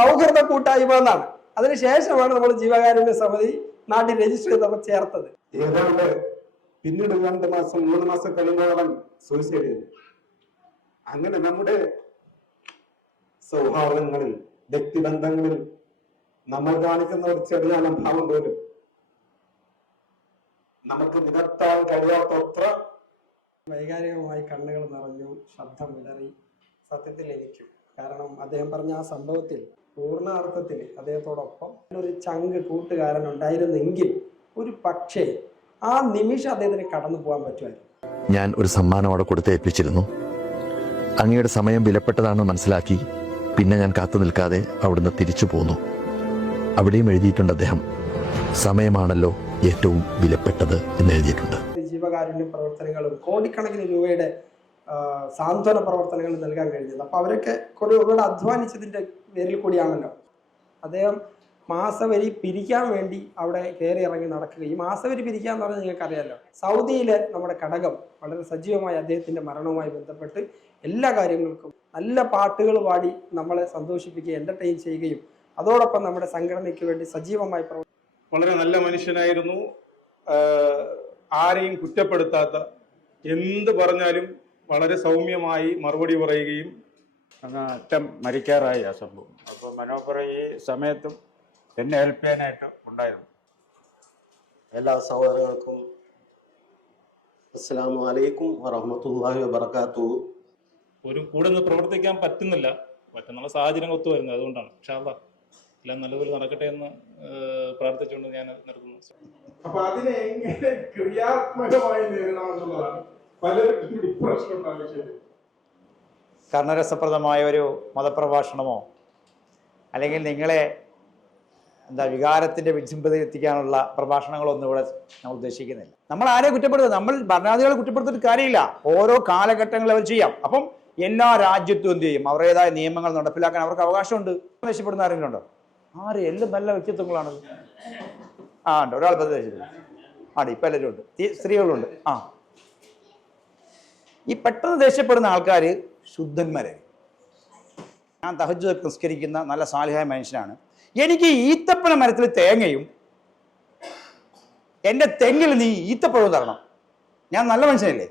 സൗഹൃദ കൂട്ടായ്മ എന്നാണ്. അതിനുശേഷമാണ് നമ്മൾ ജീവകാരുണ്യ സമിതി നാട്ടിൽ രജിസ്റ്റർ ചെയ്ത് നമ്മൾ ചേർത്തത്. ഏതാണ്ട് പിന്നീട് 2 മാസം 3 മാസം കഴിയുമ്പോൾ അവൻ സൂയിസൈഡ് ചെയ്തു. അങ്ങനെ നമ്മുടെ സൗഹാർദ്ദങ്ങളിൽ, വ്യക്തിബന്ധങ്ങളിൽ നമ്മൾ കാണിക്കുന്ന ഒരു ചെറിയ അനഭാവം പോലും നമുക്ക് നികത്താൻ കഴിയാത്തത്ര വൈകാരികമായി കണ്ണുകൾ നിറഞ്ഞു, ശബ്ദം വിടറി. സത്യത്തിൽ എനിക്കും, കാരണം അദ്ദേഹം പറഞ്ഞ ആ സംഭവത്തിൽ പൂർണ്ണ അർത്ഥത്തിൽ അദ്ദേഹത്തോടൊപ്പം ഒരു ചങ്ക് കൂട്ടുകാരൻ ഉണ്ടായിരുന്നെങ്കിൽ ഒരു പക്ഷേ ആ നിമിഷം അദ്ദേഹത്തിന് കടന്നു പോകാൻ പറ്റുമായിരുന്നു. ഞാൻ ഒരു സമ്മാനം അവിടെ കൊടുത്തേൽപ്പിച്ചിരുന്നു. അങ്ങയുടെ സമയം വിലപ്പെട്ടതാണെന്ന് മനസ്സിലാക്കി പിന്നെ ഞാൻ കാത്തു നിൽക്കാതെ അവിടുന്ന് തിരിച്ചു പോന്നു. അവിടെയും എഴുതിയിട്ടുണ്ട് അദ്ദേഹം, സമയമാണല്ലോ ഏറ്റവും വിലപ്പെട്ടത് എന്ന് എഴുതിയിട്ടുണ്ട്. ജീവകാരുണ്യ പ്രവർത്തനങ്ങളും കോടിക്കണക്കിന് രൂപയുടെ സാന്ത്വന പ്രവർത്തനങ്ങൾ നൽകാൻ കഴിഞ്ഞത്. അപ്പൊ അവരൊക്കെ ഒരുപാട് അധ്വാനിച്ചതിന്റെ പേരിൽ കൂടിയാണല്ലോ. അദ്ദേഹം മാസവരി പിരിക്കാൻ വേണ്ടി അവിടെ കയറി ഇറങ്ങി നടക്കുക. ഈ മാസവരി പിരിക്കുക എന്ന് പറഞ്ഞാൽ നിങ്ങൾക്ക് അറിയാമല്ലോ, സൗദിയിലെ നമ്മുടെ ഘടകം വളരെ സജീവമായി അദ്ദേഹത്തിന്റെ മരണവുമായി ബന്ധപ്പെട്ട് എല്ലാ കാര്യങ്ങൾക്കും നല്ല പാട്ടുകൾ പാടി നമ്മളെ സന്തോഷിപ്പിക്കുകയും എന്റർടൈൻ ചെയ്യുകയും അതോടൊപ്പം നമ്മുടെ സംഘടനയ്ക്ക് വേണ്ടി സജീവമായി വളരെ നല്ല മനുഷ്യനായിരുന്നു. ആരെയും കുറ്റപ്പെടുത്താത്ത, എന്ത് പറഞ്ഞാലും വളരെ സൗമ്യമായി മറുപടി പറയുകയും. അറ്റം മരിക്കാറായി ആ സംഭവം. അപ്പോൾ മനോഹർ ഈ സമയത്തും എന്നെ ഹെൽപ്പ് ചെയ്യാനായിട്ട് ഉണ്ടായിരുന്നു. എല്ലാ സഹോദരങ്ങൾക്കും അസ്സലാമു അലൈക്കും വറഹ്മത്തുള്ളാഹി വബറകാതുഹു. ഒരു കൂടെ നിന്ന് പ്രവർത്തിക്കാൻ പറ്റുന്നുള്ള സാഹചര്യം ഒത്തു വരുന്നത്. അതുകൊണ്ടാണ്. ഇൻഷാ അല്ലാഹ് എല്ലാം നല്ലപോലെ നടക്കട്ടെ എന്ന് പ്രാർത്ഥിച്ചുകൊണ്ട് ഞാൻ നിർത്തുന്നു. അപ്പൊ അതിനെ എങ്ങനെ ക്രിയാത്മകമായി നേരിടാമെന്നുള്ളതാണ് പലർക്കും ഡിപ്രഷൻ ഉണ്ടാകുന്നത്. കർണരസപ്രദമായ ഒരു മതപ്രഭാഷണമോ അല്ലെങ്കിൽ നിങ്ങളെ വികാരത്തിൻ്റെ വിജൃംഭതയിൽ എത്തിക്കാനുള്ള പ്രഭാഷണങ്ങളൊന്നും ഇവിടെ നമ്മൾ ഉദ്ദേശിക്കുന്നില്ല. നമ്മൾ ആരെയും കുറ്റപ്പെടുത്തുക, നമ്മൾ ഭരണാധികാരികളെ കുറ്റപ്പെടുത്തിയിട്ട് കാര്യമില്ല. ഓരോ കാലഘട്ടങ്ങളിൽ അവർ ചെയ്യാം. അപ്പം എല്ലാ രാജ്യത്തും എന്ത് ചെയ്യും, അവരുടേതായ നിയമങ്ങൾ നടപ്പിലാക്കാൻ അവർക്ക് അവകാശമുണ്ട്. ദേഷ്യപ്പെടുന്ന ആരെങ്കിലും ഉണ്ടോ? ആരും എല്ലാം നല്ല വ്യക്തിത്വങ്ങളാണ്. ഉണ്ട്, ഒരാൾ ആണ്, ഇപ്പം എല്ലാവരും ഉണ്ട്, സ്ത്രീകളുണ്ട്. ഈ പെട്ടെന്ന് ദേഷ്യപ്പെടുന്ന ആൾക്കാർ ശുദ്ധന്മാരെ. ഞാൻ തഹജ്ജുദ് നിസ്കരിക്കുന്ന നല്ല സാലിഹായ മനുഷ്യനാണ്. എനിക്ക് ഈത്തപ്പഴ മരത്തിൽ തേങ്ങയും എൻ്റെ തെങ്ങിൽ നീ ഈത്തപ്പഴവും തരണം. ഞാൻ നല്ല മനുഷ്യനല്ലേ?